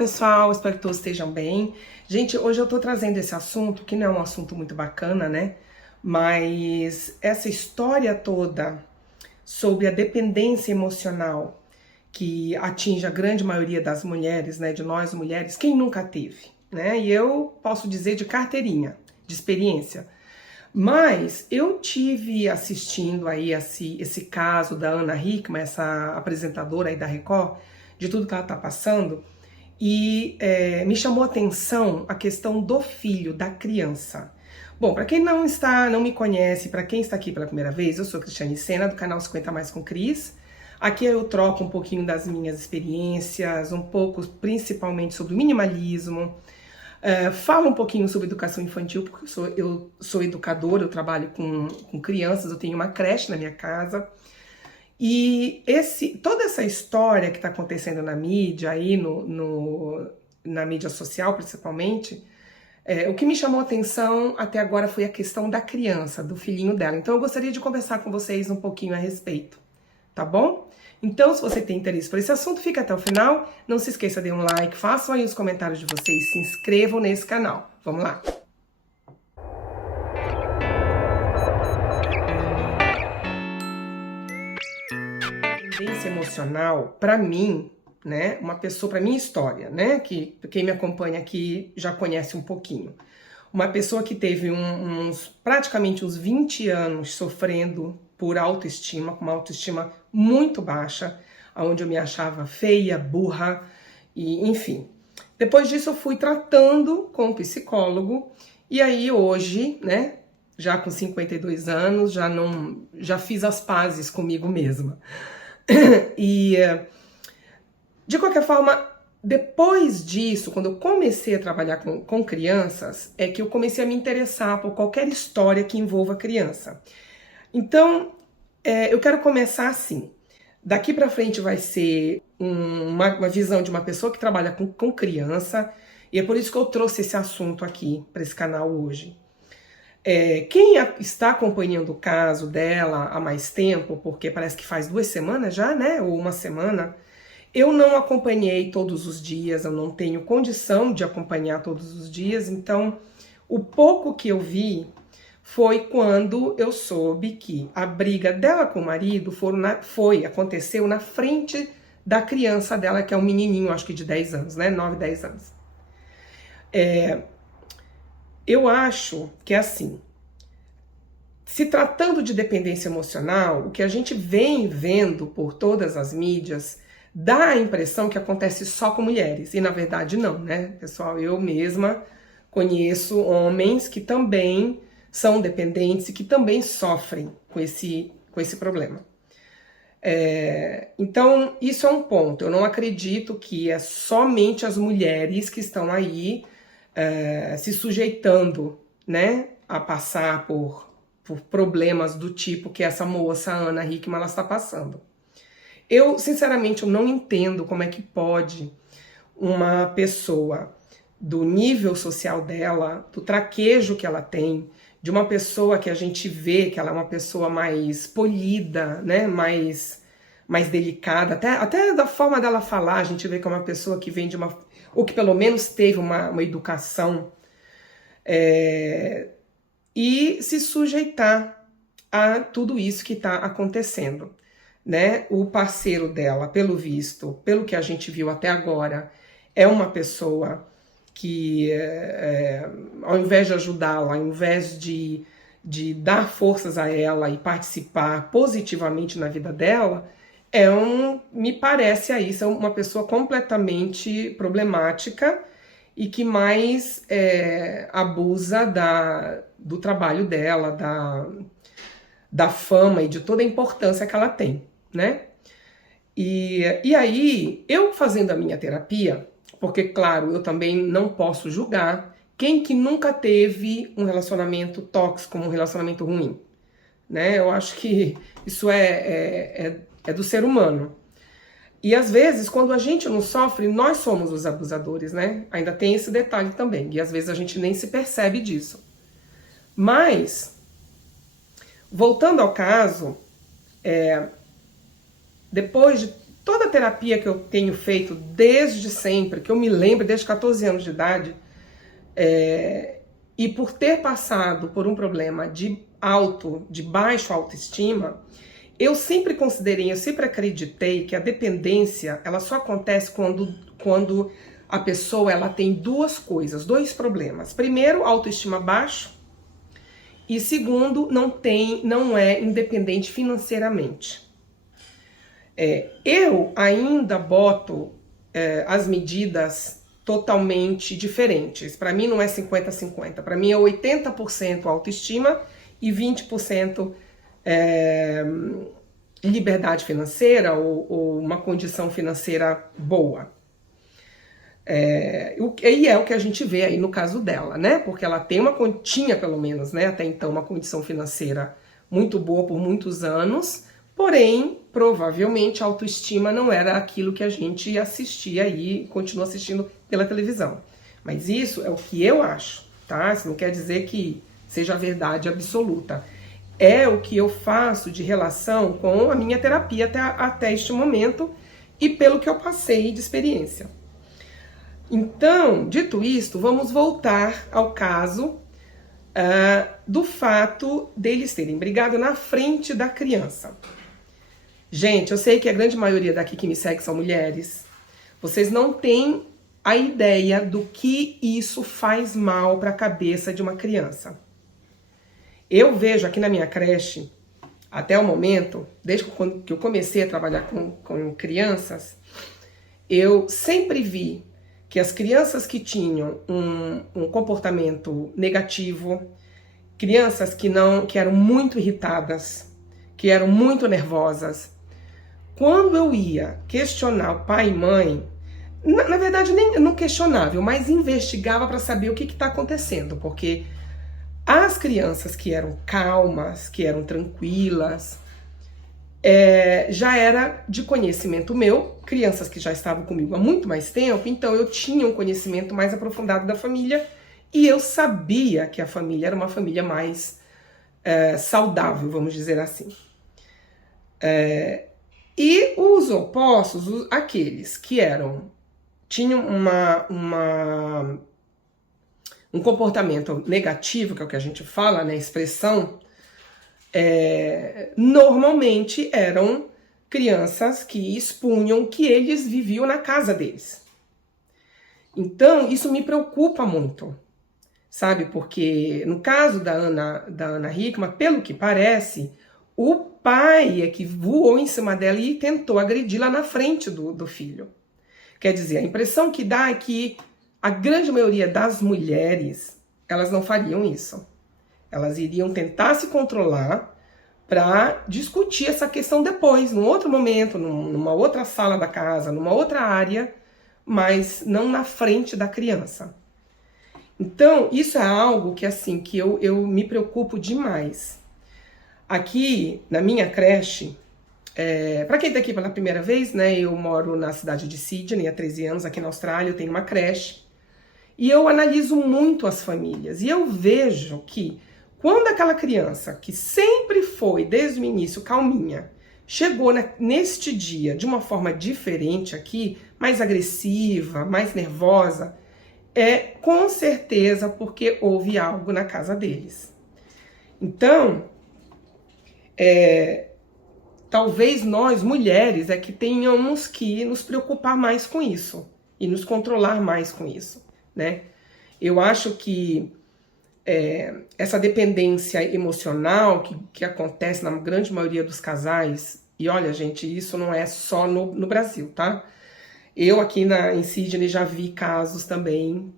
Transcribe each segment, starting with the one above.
pessoal, espero que todos estejam bem. Gente, hoje eu tô trazendo esse assunto, que não é um assunto muito bacana, né? Mas essa história toda sobre a dependência emocional que atinge a grande maioria das mulheres, né? De nós mulheres, quem nunca teve, né? E eu posso dizer de carteirinha, de experiência. Mas eu tive assistindo aí esse caso da Ana Hickman, essa apresentadora aí da Record, de tudo que ela tá passando. E me chamou a atenção a questão do filho, da criança. Bom, para quem não me conhece, para quem está aqui pela primeira vez, eu sou Cristiane Sena, do canal 50 Mais com Cris. Aqui eu troco um pouquinho das minhas experiências, um pouco principalmente sobre o minimalismo. Falo um pouquinho sobre educação infantil, porque eu sou educadora, eu trabalho com crianças, eu tenho uma creche na minha casa. E toda essa história que está acontecendo na mídia, aí na mídia social principalmente, o que me chamou a atenção até agora foi a questão da criança, do filhinho dela. Então eu gostaria de conversar com vocês um pouquinho a respeito, tá bom? Então, se você tem interesse por esse assunto, fica até o final. Não se esqueça de um like, façam aí os comentários de vocês, se inscrevam nesse canal. Vamos lá! Dependência emocional, para mim, né, uma pessoa, para minha história, né, que quem me acompanha aqui já conhece um pouquinho. Uma pessoa que teve praticamente uns 20 anos sofrendo por autoestima, com uma autoestima muito baixa, onde eu me achava feia, burra, e enfim. Depois disso eu fui tratando com um psicólogo, e aí hoje, né, já com 52 anos, já fiz as pazes comigo mesma. E, de qualquer forma, depois disso, quando eu comecei a trabalhar com crianças, é que eu comecei a me interessar por qualquer história que envolva criança. Então, eu quero começar assim. Daqui para frente vai ser uma visão de uma pessoa que trabalha com criança, e é por isso que eu trouxe esse assunto aqui para esse canal hoje. Quem está acompanhando o caso dela há mais tempo, porque parece que faz 2 semanas já, né, ou 1 semana, eu não acompanhei todos os dias, eu não tenho condição de acompanhar todos os dias, então o pouco que eu vi foi quando eu soube que a briga dela com o marido aconteceu na frente da criança dela, que é um menininho, acho que de 10 anos, né, 9, 10 anos. Eu acho que é assim, se tratando de dependência emocional, o que a gente vem vendo por todas as mídias dá a impressão que acontece só com mulheres, e na verdade não, né, pessoal? Eu mesma conheço homens que também são dependentes e que também sofrem com esse problema. Então, isso é um ponto. Eu não acredito que é somente as mulheres que estão aí se sujeitando, né, a passar por problemas do tipo que essa moça, Ana Hickman, ela está passando. Eu, sinceramente, eu não entendo como é que pode uma pessoa do nível social dela, do traquejo que ela tem, de uma pessoa que a gente vê que ela é uma pessoa mais polida, né, mais delicada, até da forma dela falar, a gente vê que é uma pessoa que vem de ou que pelo menos teve uma educação, e se sujeitar a tudo isso que está acontecendo, né? O parceiro dela, pelo visto, pelo que a gente viu até agora, é uma pessoa que, ao invés de ajudá-la, ao invés de dar forças a ela e participar positivamente na vida dela, me parece aí ser uma pessoa completamente problemática e que mais abusa do trabalho dela, da fama e de toda a importância que ela tem, né? E aí, eu fazendo a minha terapia, porque, claro, eu também não posso julgar quem que nunca teve um relacionamento tóxico, um relacionamento ruim, né? Eu acho que isso é do ser humano. E às vezes, quando a gente não sofre, nós somos os abusadores, né? Ainda tem esse detalhe também, e às vezes a gente nem se percebe disso. Mas, voltando ao caso, depois de toda a terapia que eu tenho feito desde sempre, que eu me lembro desde 14 anos de idade, e por ter passado por um problema de baixa autoestima, eu sempre considerei, eu sempre acreditei que a dependência, ela só acontece quando a pessoa ela tem duas coisas, dois problemas. Primeiro, autoestima baixa, e segundo, não é independente financeiramente. Eu ainda boto as medidas totalmente diferentes. Para mim não é 50-50, para mim é 80% autoestima e 20% liberdade financeira ou uma condição financeira boa. E é o que a gente vê aí no caso dela, né? Porque ela tinha pelo menos, né, até então, uma condição financeira muito boa por muitos anos, porém, provavelmente a autoestima não era aquilo que a gente assistia aí, continua assistindo pela televisão. Mas isso é o que eu acho, tá? Isso não quer dizer que seja a verdade absoluta. É o que eu faço de relação com a minha terapia até este momento e pelo que eu passei de experiência. Então, dito isto, vamos voltar ao caso do fato deles terem brigado na frente da criança. Gente, eu sei que a grande maioria daqui que me segue são mulheres. Vocês não têm a ideia do que isso faz mal para a cabeça de uma criança. Eu vejo aqui na minha creche, até o momento, desde que eu comecei a trabalhar com crianças, eu sempre vi que as crianças que tinham um comportamento negativo, crianças que eram muito irritadas, que eram muito nervosas, quando eu ia questionar o pai e mãe, na verdade nem não questionava, mas investigava para saber o que está acontecendo, porque as crianças que eram calmas, que eram tranquilas, já era de conhecimento meu, crianças que já estavam comigo há muito mais tempo, então eu tinha um conhecimento mais aprofundado da família e eu sabia que a família era uma família mais saudável, vamos dizer assim. E os opostos, aqueles que tinham um comportamento negativo, que é o que a gente fala, né, expressão, normalmente eram crianças que expunham que eles viviam na casa deles. Então, isso me preocupa muito, sabe? Porque no caso da Ana Hickman, pelo que parece, o pai é que voou em cima dela e tentou agredi-la na frente do filho. Quer dizer, a impressão que dá é que a grande maioria das mulheres, elas não fariam isso. Elas iriam tentar se controlar para discutir essa questão depois, num outro momento, numa outra sala da casa, numa outra área, mas não na frente da criança. Então, isso é algo que, assim, que eu me preocupo demais. Aqui, na minha creche, para quem está aqui pela primeira vez, né, eu moro na cidade de Sydney há 13 anos, aqui na Austrália, eu tenho uma creche, e eu analiso muito as famílias, e eu vejo que quando aquela criança, que sempre foi, desde o início, calminha, chegou neste dia de uma forma diferente aqui, mais agressiva, mais nervosa, com certeza porque houve algo na casa deles. Então, talvez nós, mulheres, que tenhamos que nos preocupar mais com isso e nos controlar mais com isso, né? Eu acho que essa dependência emocional que acontece na grande maioria dos casais, e olha, gente, isso não é só no Brasil, tá? Eu aqui em Sydney já vi casos também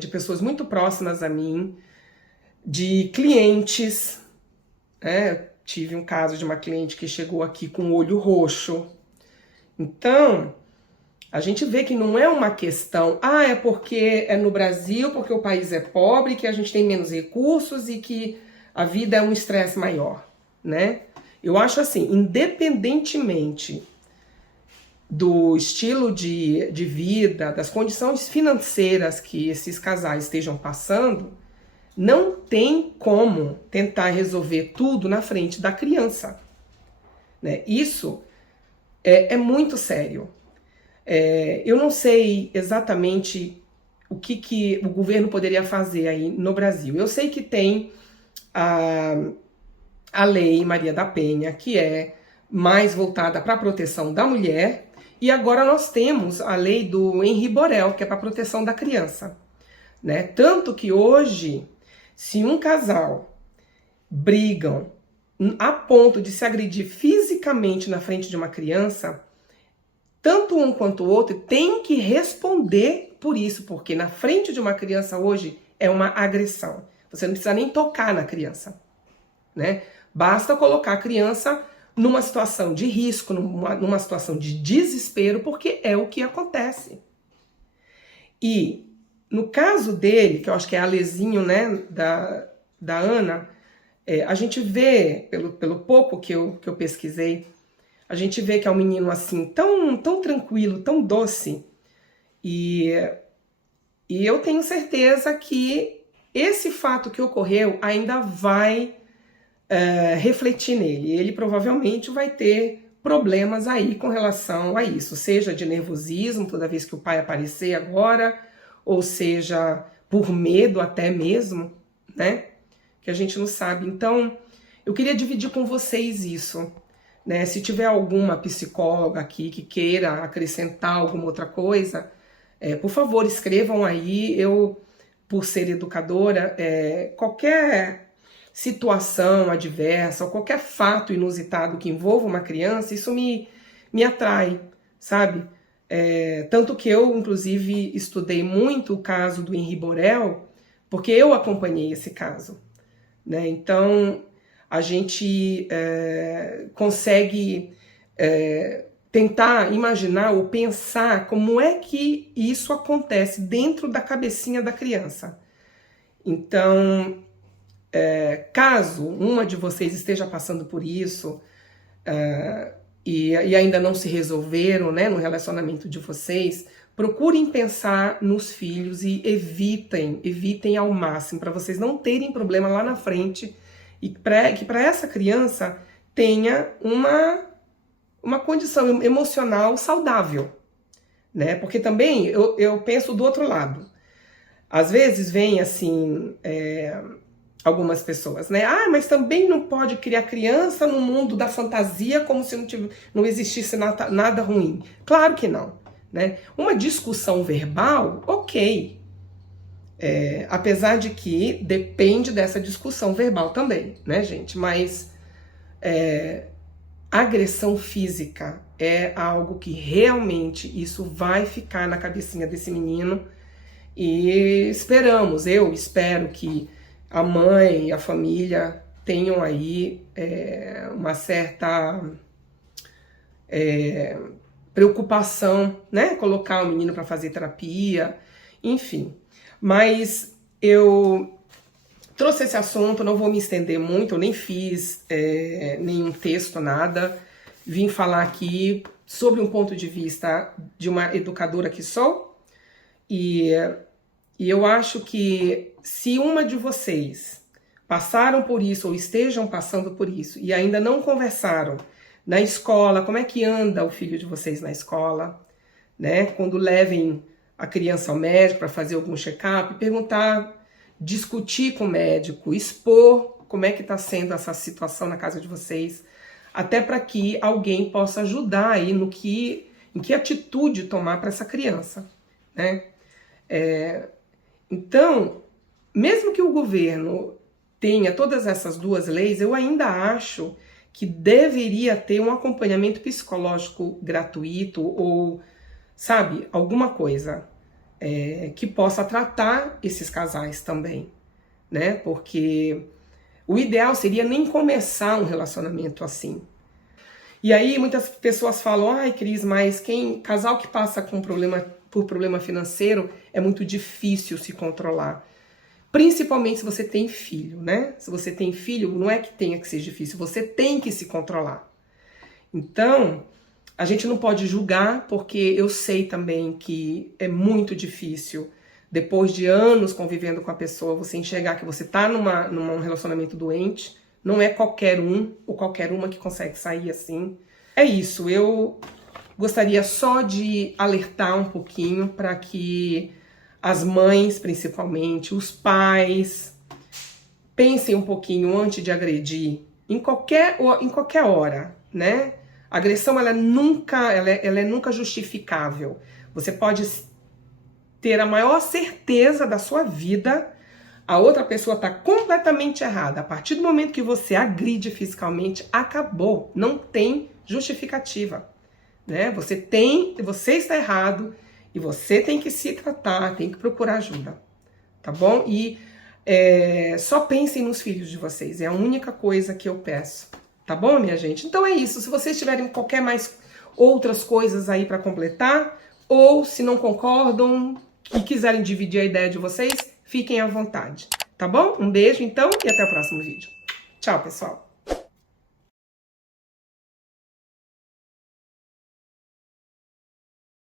de pessoas muito próximas a mim, de clientes, tive um caso de uma cliente que chegou aqui com o olho roxo. Então, a gente vê que não é uma questão, é porque é no Brasil, porque o país é pobre, que a gente tem menos recursos e que a vida é um estresse maior, né? Eu acho assim, independentemente do estilo de vida, das condições financeiras que esses casais estejam passando, não tem como tentar resolver tudo na frente da criança, né? Isso é muito sério. Eu não sei exatamente o que o governo poderia fazer aí no Brasil. Eu sei que tem a Lei Maria da Penha, que é mais voltada para a proteção da mulher, e agora nós temos a lei do Henri Borel, que é para a proteção da criança, né? Tanto que hoje, se um casal brigam a ponto de se agredir fisicamente na frente de uma criança, tanto um quanto o outro tem que responder por isso, porque na frente de uma criança hoje é uma agressão. Você não precisa nem tocar na criança, né? Basta colocar a criança numa situação de risco, numa situação de desespero, porque é o que acontece. E no caso dele, que eu acho que é Alezinho, né, da Ana, a gente vê, pelo pouco que eu pesquisei, a gente vê que é um menino assim, tão tranquilo, tão doce. E eu tenho certeza que esse fato que ocorreu ainda vai refletir nele. Ele provavelmente vai ter problemas aí com relação a isso, seja de nervosismo toda vez que o pai aparecer agora, ou seja por medo até mesmo, né? Que a gente não sabe. Então, eu queria dividir com vocês isso, né? Se tiver alguma psicóloga aqui que queira acrescentar alguma outra coisa, por favor, escrevam aí. Eu, por ser educadora, qualquer situação adversa ou qualquer fato inusitado que envolva uma criança, isso me atrai, sabe? Tanto que eu, inclusive, estudei muito o caso do Henri Borel, porque eu acompanhei esse caso, né? Então, a gente consegue tentar imaginar ou pensar como é que isso acontece dentro da cabecinha da criança. Então, caso uma de vocês esteja passando por isso e ainda não se resolveram, né, no relacionamento de vocês, procurem pensar nos filhos e evitem ao máximo, para vocês não terem problema lá na frente e que para essa criança tenha uma condição emocional saudável, né? Porque também eu penso do outro lado. Às vezes vem assim algumas pessoas, né? Mas também não pode criar criança no mundo da fantasia como se não existisse nada ruim. Claro que não, né? Uma discussão verbal, ok. Apesar de que depende dessa discussão verbal também, né, gente? Mas agressão física é algo que realmente isso vai ficar na cabecinha desse menino. E eu espero que a mãe e a família tenham aí uma certa preocupação, né? Colocar o menino para fazer terapia, enfim. Mas eu trouxe esse assunto, não vou me estender muito, eu nem fiz nenhum texto, nada. Vim falar aqui sobre um ponto de vista de uma educadora que sou. E eu acho que se uma de vocês passaram por isso ou estejam passando por isso e ainda não conversaram na escola, como é que anda o filho de vocês na escola, né? Quando levem a criança ao médico para fazer algum check-up, perguntar, discutir com o médico, expor como é que está sendo essa situação na casa de vocês, até para que alguém possa ajudar aí em que atitude tomar para essa criança, né? Então, mesmo que o governo tenha todas essas duas leis, eu ainda acho que deveria ter um acompanhamento psicológico gratuito ou, sabe, alguma coisa que possa tratar esses casais também, né? Porque o ideal seria nem começar um relacionamento assim. E aí muitas pessoas falam, ai Cris, mas casal que passa por problema financeiro é muito difícil se controlar. Principalmente se você tem filho, né? Se você tem filho, não é que tenha que ser difícil, você tem que se controlar. Então, a gente não pode julgar, porque eu sei também que é muito difícil, depois de anos convivendo com a pessoa, você enxergar que você está num relacionamento doente. Não é qualquer um ou qualquer uma que consegue sair assim. É isso, eu Gostaria só de alertar um pouquinho para que as mães, principalmente, os pais, pensem um pouquinho antes de agredir em qualquer hora, né? A agressão ela é nunca justificável. Você pode ter a maior certeza da sua vida, a outra pessoa está completamente errada. A partir do momento que você agride fisicamente, acabou, não tem justificativa, né? Você está errado e você tem que se tratar, tem que procurar ajuda, tá bom? E só pensem nos filhos de vocês, é a única coisa que eu peço, tá bom, minha gente? Então é isso, se vocês tiverem qualquer mais outras coisas aí para completar, ou se não concordam e quiserem dividir a ideia de vocês, fiquem à vontade, tá bom? Um beijo então e até o próximo vídeo. Tchau, pessoal!